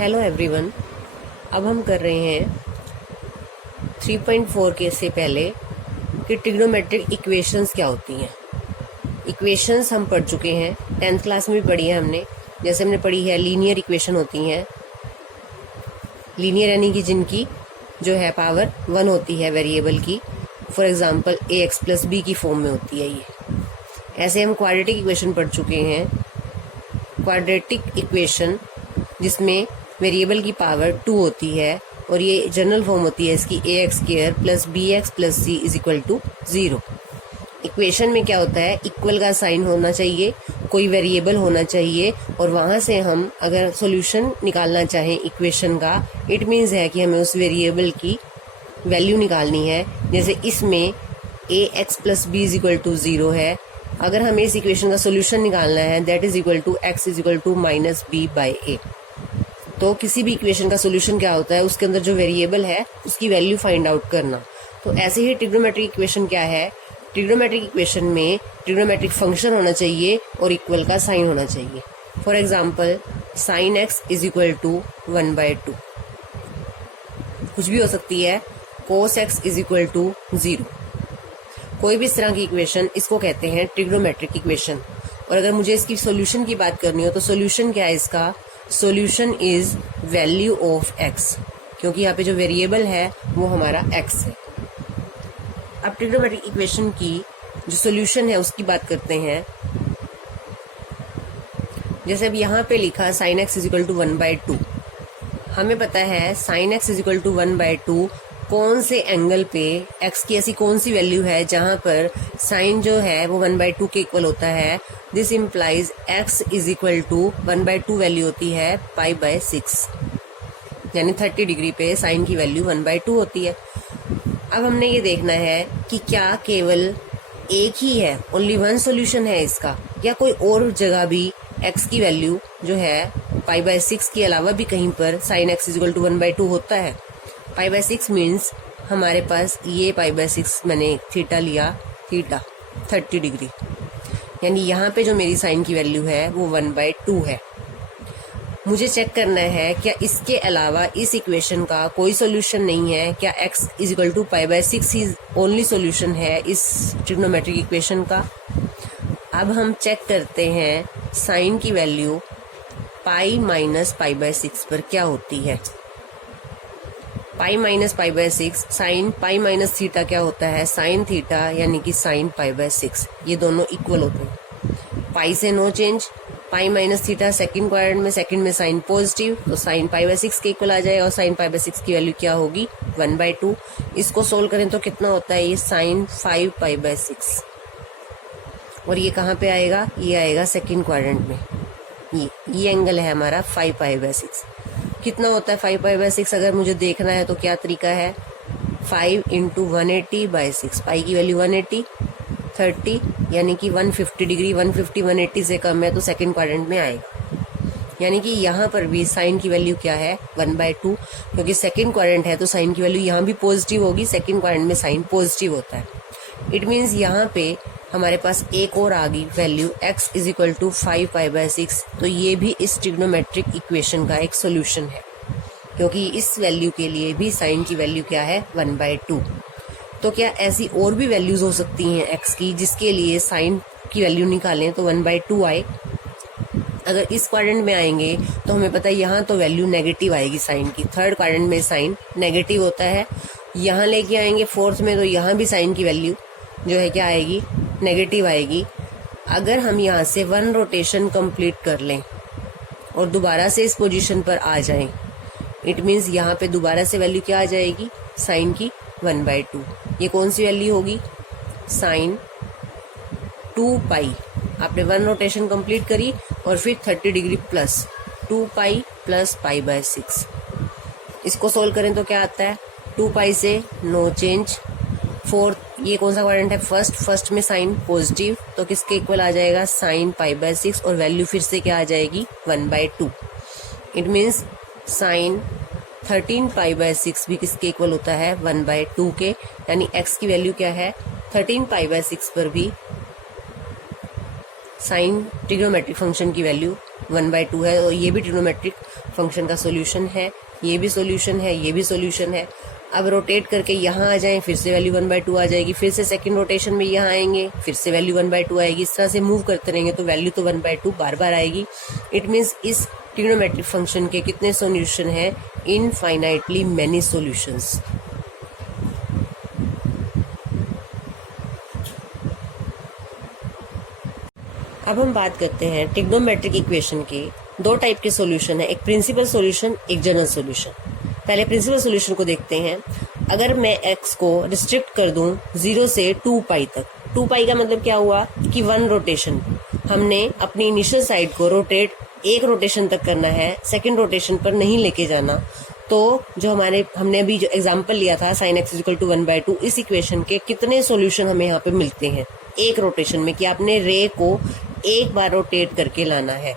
Hello everyone. अब हम कर रहे हैं 3.4 के से पहले कि ट्रिग्नोमेट्रिक इक्वेशंस क्या होती हैं। इक्वेशंस हम पढ़ चुके हैं, 10th क्लास में भी पढ़ी है हमने। जैसे हमने पढ़ी है लीनियर इक्वेशन होती हैं, लीनियर यानी कि जिनकी जो है पावर 1 होती है वेरिएबल की। For example ax plus b की फॉर्म में होती है ये। ऐसे हम क्वाड्रेटिक इक्वेशन पढ़ चुके हैं। क्वाड्रेटिक इक्वेशन जिसमें वेरिएबल की पावर 2 होती है और ये जनरल फॉर्म होती है इसकी ax square plus bx plus c is equal to 0। Equation में क्या होता है, इक्वल का साइन होना चाहिए, कोई वेरिएबल होना चाहिए और वहाँ से हम अगर सॉल्यूशन निकालना चाहें इक्वेशन का, इट मीन्स है कि हमें उस वेरिएबल की वैल्यू निकालनी है। जैसे इसमें ax plus b is equal to 0 है। अगर हमें इस इक्वेशन का सॉल्यूशन निकालना है that is equal to x is equal to minus b by a। तो किसी भी इक्वेशन का सॉल्यूशन क्या होता है, उसके अंदर जो वेरिएबल है उसकी वैल्यू फाइंड आउट करना। तो ऐसे ही ट्रिग्नोमेट्रिक इक्वेशन क्या है, ट्रिग्नोमेट्रिक इक्वेशन में ट्रिग्नोमेट्रिक फंक्शन होना चाहिए और इक्वल का साइन होना चाहिए। For example sine x is equal to 1/2, कुछ भी हो सकती है। Cos x is equal to 0, कोई भी इस तरह की इक्वेशन, इसको कहते हैं ट्रिग्नोमेट्रिक इक्वेशन। और अगर मुझे इसकी सॉल्यूशन की बात करनी हो तो सॉल्यूशन क्या है इसका, solution is value of x, क्योंकि यहाँ पे जो वेरिएबल है वो हमारा एक्स है। अब ट्रिग्नोमेट्रिक इक्वेशन की जो सॉल्यूशन है उसकी बात करते हैं। जैसे अब यहाँ पे लिखा sine x is equal to 1/2। हमें पता है sine x is equal to 1/2 कौन से एंगल पे x की ऐसी कौन सी वैल्यू है जहां पर साइन जो है वो 1/2 के इक्वल होता है। This implies x is equal to 1/2 value होती है π/6, यानी 30 डिग्री पे साइन की वैल्यू 1/2 होती है। अब हमने ये देखना है कि क्या केवल एक ही है, ओनली वन सॉल्यूशन है इसका, या कोई और जगह भी x की वैल्यू जो है π/6 के अलावा भी कहीं पर sine x is equal to 1/2 होता है। π/6 मीन्स हमारे पास ये π/6 मैंने थीटा लिया, थीटा 30 डिग्री, यानी यहाँ पे जो मेरी साइन की वैल्यू है वो 1/2 है। मुझे चेक करना है क्या इसके अलावा इस इक्वेशन का कोई सॉल्यूशन नहीं है, क्या x इज इक्वल टू π/6 ही ओनली सॉल्यूशन है इस ट्रिग्नोमेट्रिक इक्वेशन का। अब हम चेक करते हैं साइन की वैल्यू पाई माइनस π/6 पर क्या होती है। Pi minus π/6 sine pi minus theta क्या होता है, साइन थीटा, यानी कि साइन π/6। ये दोनों इक्वल होते हैं, पाई से no change. Pi minus theta second quadrant में, सेकंड में साइन पॉजिटिव, तो साइन π/6 के इक्वल आ जाए और साइन π/6 की वैल्यू क्या होगी 1/2। इसको सोल्व करें तो कितना होता है, ये साइन 5 π/6, और ये कहाँ पे आएगा, ये आएगा सेकंड क्वाड्रेंट में। ये एंगल है हमारा 5 π/6। कितना होता है 5 π/6, अगर मुझे देखना है तो क्या तरीका है, 5 इंटू 180/6, पाई की वैल्यू 180, 30 यानी कि 150 डिग्री। 150 180 से कम है तो सेकंड क्वाड्रेंट में आएगा, यानी कि यहाँ पर भी साइन की वैल्यू क्या है 1/2, क्योंकि सेकंड क्वाड्रेंट है तो साइन की वैल्यू यहाँ भी पॉजिटिव होगी, सेकंड क्वाड्रेंट में साइन पॉजिटिव होता है। इट मीन्स यहाँ पे हमारे पास एक और आ गई value x is equal to 5 π/6, तो ये भी इस ट्रिग्नोमेट्रिक इक्वेशन का एक सॉल्यूशन है, क्योंकि इस वैल्यू के लिए भी साइन की वैल्यू क्या है 1/2। तो क्या ऐसी और भी वैल्यूज हो सकती हैं x की जिसके लिए साइन की वैल्यू निकालें तो 1/2 आए। अगर इस क्वाड्रेंट में आएंगे तो हमें पता है यहाँ तो वैल्यू नेगेटिव आएगी साइन की, थर्ड क्वाड्रेंट में साइन नेगेटिव होता है। यहाँ लेके आएंगे फोर्थ में तो यहाँ भी साइन की वैल्यू जो है क्या आएगी, नेगेटिव आएगी। अगर हम यहाँ से 1 रोटेशन कंप्लीट कर लें और दोबारा से इस पोजीशन पर आ जाएं, इट मीन्स यहाँ पे दोबारा से वैल्यू क्या आ जाएगी, साइन की 1/2। ये कौन सी वैल्यू होगी, साइन 2 पाई। आपने 1 रोटेशन कंप्लीट करी और फिर 30 डिग्री प्लस 2 पाई प्लस π/6। इसको सोल्व करें तो क्या आता है, 2 पाई से नो चेंज। फोर्थ, ये कौन सा क्वाड्रेंट है, फर्स्ट में साइन पॉजिटिव, तो किसके इक्वल आ जाएगा, साइन π/6, और वैल्यू फिर से क्या आ जाएगी 1/2। इट मीन्स साइन 13 π/6 भी किसके इक्वल होता है 1/2 के, यानी x की वैल्यू क्या है 13 π/6 पर भी साइन ट्रिग्नोमेट्रिक फंक्शन की वैल्यू 1/2 है, और ये भी ट्रिग्नोमेट्रिक फंक्शन का सॉल्यूशन है, ये भी सॉल्यूशन है, ये भी सॉल्यूशन है। अब रोटेट करके यहाँ आ जाएं, फिर से वैल्यू 1/2 आ जाएगी, फिर से सेकंड रोटेशन में यहाँ आएंगे, फिर से वैल्यू 1/2 आएगी। इस तरह से मूव करते रहेंगे तो वैल्यू तो 1/2 बार बार आएगी। इट मीन्स इस ट्रिग्नोमेट्रिक फंक्शन के कितने सॉल्यूशन हैं? Infinitely many solutions. अब हम बात करते हैं ट्रिग्नोमेट्रिक इक्वेशन के दो टाइप के सॉल्यूशन है, एक प्रिंसिपल सॉल्यूशन, एक जनरल सॉल्यूशन। पहले प्रिंसिपल सॉल्यूशन को देखते हैं। अगर मैं x को रिस्ट्रिक्ट कर दूं 0 से 2π तक, 2π का मतलब क्या हुआ कि 1 रोटेशन, हमने अपनी इनिशियल साइड को रोटेट एक रोटेशन तक करना है, सेकंड रोटेशन पर नहीं लेके जाना। तो जो हमने अभी जो एग्जांपल लिया था sin x = 1/2, इस इक्वेशन के कितने सॉल्यूशन हमें यहाँ पे मिलते हैं एक रोटेशन में, कि आपने रे को एक बार रोटेट करके लाना है।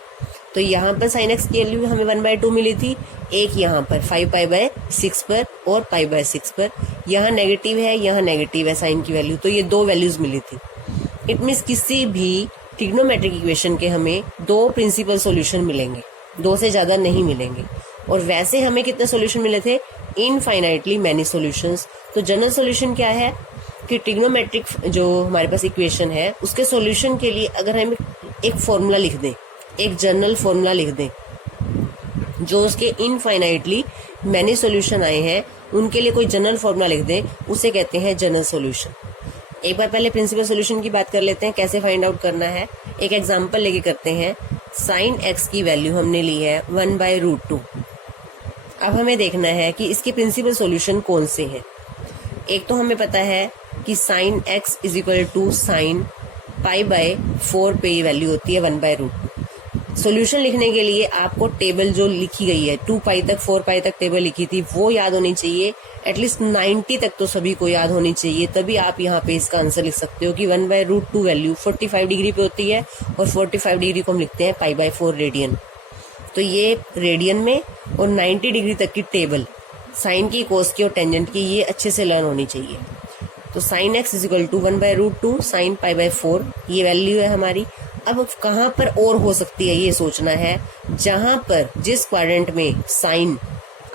तो यहाँ पर sin x की वैल्यू हमें 1/2 मिली थी, एक यहाँ पर 5π/6 पर और π/6 पर। यहाँ नेगेटिव है, यहाँ नेगेटिव है साइन की वैल्यू, तो ये दो वैल्यूज मिली थी। इट मीन्स किसी भी ट्रिग्नोमेट्रिक इक्वेशन के हमें दो प्रिंसिपल सॉल्यूशन मिलेंगे, दो से ज्यादा नहीं मिलेंगे। और वैसे हमें कितने सॉल्यूशन मिले थे? Infinitely many solutions. तो जनरल सॉल्यूशन क्या है कि ट्रिग्नोमेट्रिक जो हमारे पास इक्वेशन है उसके सॉल्यूशन के लिए अगर हम एक फॉर्मूला लिख दें, एक जनरल फॉर्मूला लिख दें, जो उसके इनफाइनाइटली मैनी सॉल्यूशन आए हैं उनके लिए कोई जनरल फॉर्मूला लिख दें, उसे कहते हैं जनरल सॉल्यूशन। एक बार पहले प्रिंसिपल सॉल्यूशन की बात कर लेते हैं, कैसे फाइंड आउट करना है। एक एग्जांपल लेके करते हैं। sin x की वैल्यू हमने ली है 1/√2। अब हमें देखना है कि इसके प्रिंसिपल सॉल्यूशन कौन से हैं। एक तो हमें पता है कि sin x = sin π/4 पे ये वैल्यू होती है 1/√2। सॉल्यूशन लिखने के लिए आपको टेबल जो लिखी गई है 2π तक 4π तक टेबल लिखी थी वो याद होनी चाहिए, एटलीस्ट 90 तक तो सभी को याद होनी चाहिए, तभी आप यहाँ पे इसका आंसर लिख सकते हो कि 1/√2 वैल्यू 45 डिग्री पे होती है और 45 डिग्री को हम लिखते हैं π/4 रेडियन। तो ये रेडियन में और 90 डिग्री तक की टेबल साइन की, कोस की और टेंजेंट की, ये अच्छे से लर्न होनी चाहिए। तो sin x = 1/√2 sin π/4 ये वैल्यू है हमारी। अब कहाँ पर और हो सकती है ये सोचना है, जहां पर जिस क्वाड्रेंट में साइन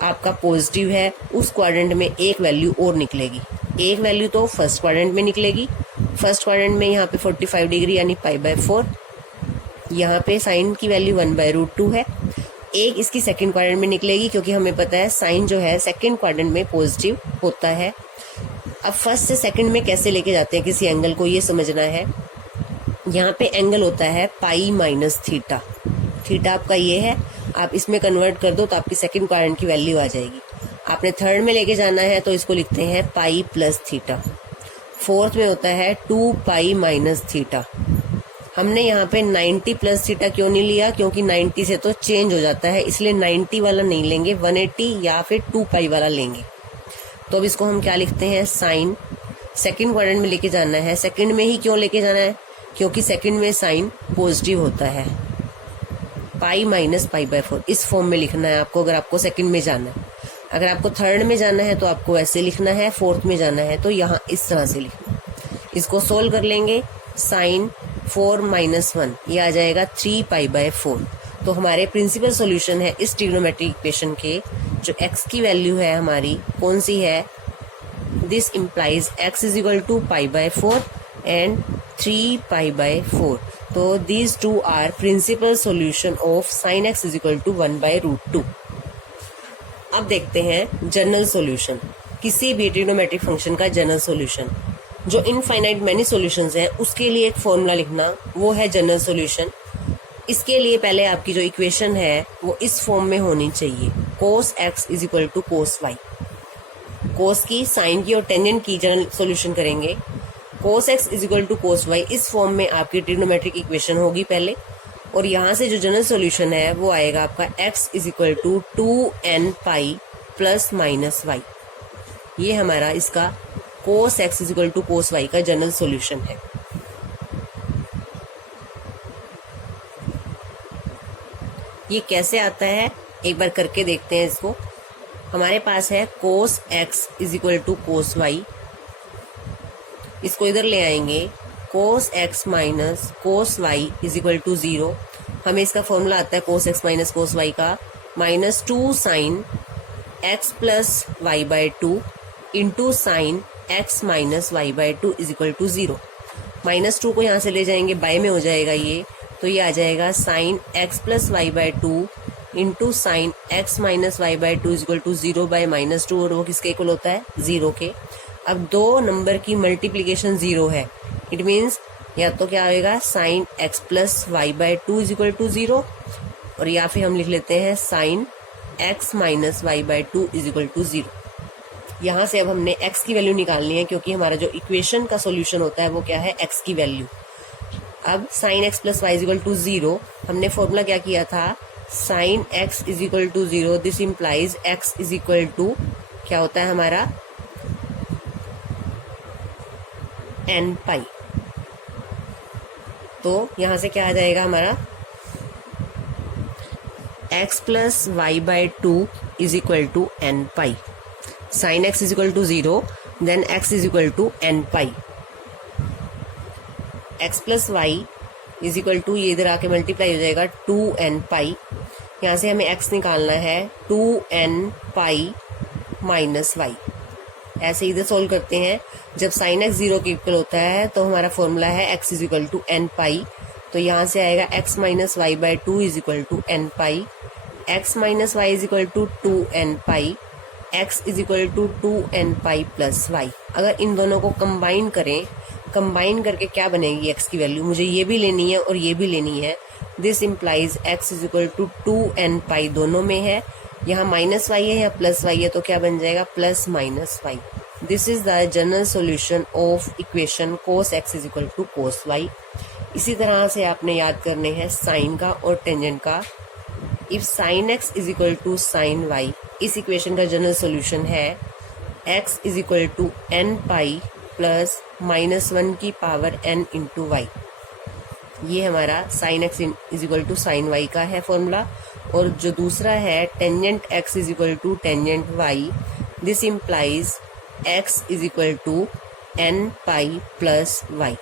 आपका पॉजिटिव है उस क्वाड्रेंट में एक वैल्यू और निकलेगी। एक वैल्यू तो फर्स्ट क्वाड्रेंट में निकलेगी, फर्स्ट क्वाड्रेंट में यहाँ पे 45 डिग्री यानी π/4, यहाँ पे साइन की वैल्यू 1/√2 है। एक इसकी सेकंड क्वाड्रेंट में निकलेगी, क्योंकि हमें पता है साइन जो है सेकंड क्वाड्रेंट में पॉजिटिव होता है। अब फर्स्ट से सेकंड में कैसे लेके जाते हैं किसी एंगल को, ये समझना है। यहाँ पे एंगल होता है π-θ, थीटा आपका ये है, आप इसमें कन्वर्ट कर दो तो आपकी सेकंड क्वाड्रेंट की वैल्यू आ जाएगी। आपने थर्ड में लेके जाना है तो इसको लिखते हैं π+θ। फोर्थ में होता है 2π-θ। हमने यहाँ पे 90+θ क्यों नहीं लिया, क्योंकि 90 से तो चेंज हो जाता है, इसलिए 90 वाला नहीं लेंगे, 180 या फिर 2π वाला लेंगे। तो अब इसको हम क्या लिखते हैं, साइन सेकंड क्वाड्रेंट में लेके जाना है। सेकंड में ही क्यों लेके जाना है, क्योंकि सेकंड में साइन पॉजिटिव होता है। π-π/4 इस फॉर्म में लिखना है आपको, अगर आपको सेकंड में जाना है। अगर आपको थर्ड में जाना है तो आपको ऐसे लिखना है, फोर्थ में जाना है तो यहाँ इस तरह से लिखना है। इसको सोल्व कर लेंगे, साइन 4 - 1 ये आ जाएगा 3π/4। तो हमारे प्रिंसिपल सॉल्यूशन है इस ट्रिग्नोमेट्रिक इक्वेशन के, जो x की वैल्यू है हमारी कौन सी है, दिस इम्प्लाइज x = π/4 एंड 3π/4। तो these two are principal solution of sin x = 1/√2। अब देखते हैं जनरल सॉल्यूशन, किसी भी ट्रिग्नोमेट्रिक फंक्शन का जनरल सॉल्यूशन। जो इनफाइनाइट मैनी सॉल्यूशंस हैं उसके लिए एक फॉर्मूला लिखना, वो है जनरल सॉल्यूशन। इसके लिए पहले आपकी जो इक्वेशन है वो इस फॉर्म में होनी चाहिए, cos x = cos y। cos की, साइन की और टेंजेंट की जनरल सॉल्यूशन करेंगे। cos x = cos y इस फॉर्म में आपकी ट्रिग्नोमेट्रिक इक्वेशन होगी पहले, और यहाँ से जो जनरल सॉल्यूशन है वो आएगा आपका x = 2nπ ± y। ये हमारा इसका cos x = cos y का जनरल सॉल्यूशन है। ये कैसे आता है एक बार करके देखते हैं इसको। हमारे पास है cos x = cos y, इसको इधर ले आएंगे, cos x - cos y = 0। हमें इसका फॉर्मूला आता है cos x - cos y का -2 sine x plus y by two into sine x minus y by two is equal to 0। -2 को यहाँ से ले जाएंगे, बाय में हो जाएगा ये, तो ये आ जाएगा sine x plus y by two into sine x minus y by two is equal to 0 by -2, और वो किसके इक्वल होता है, 0 के। अब दो नंबर की मल्टीप्लीकेशन 0 है, इट मीन्स या तो क्या आएगा sine x plus y by two is equal to 0, और या फिर हम लिख लेते हैं sine x minus y by two is equal to 0। यहाँ से अब हमने x की वैल्यू निकालनी है, क्योंकि हमारा जो इक्वेशन का सॉल्यूशन होता है वो क्या है, x की वैल्यू। अब sine x plus y is equal to 0, हमने फॉर्मूला क्या किया था, sine x is equal to 0, this implies x is equal to क्या होता है हमारा n पाई। तो यहां से क्या आ जाएगा हमारा x plus y by two is equal to n pi. Sine x is equal to 0, then x is equal to n pi. x plus y is equal to, ये इधर आके मल्टीप्लाई हो जाएगा 2n पाई। यहाँ से हमें x निकालना है 2n पाई माइनस वाई। ऐसे इधर सोल्व करते हैं, जब साइन x 0 के इक्वल होता है तो हमारा फॉर्मूला है x is equal to n pi. तो यहाँ से आएगा x minus y by two is equal to n pi, x minus y is equal to 2n pi, x is equal to 2n pi plus y. अगर इन दोनों को combine करें, combine करके क्या बनेगी x की वैल्यू, मुझे ये भी लेनी है और ये भी लेनी है। This implies x is equal to 2n pi, दोनों में है, यहाँ माइनस वाई है या प्लस वाई है, तो क्या बन जाएगा plus minus y. This is the general solution of equation cos x is equal to cos y। इसी तरह से आपने याद करने हैं साइन का और टेंजेंट का। If sine x is equal to sine y, इस इक्वेशन का जनरल सॉल्यूशन है x is equal to n pi plus -1 की पावर n इंटू वाई। ये हमारा sine x is equal to sine y का है फॉर्मूला। और जो दूसरा है tangent x is equal to tangent y, this implies x is equal to n pi plus y।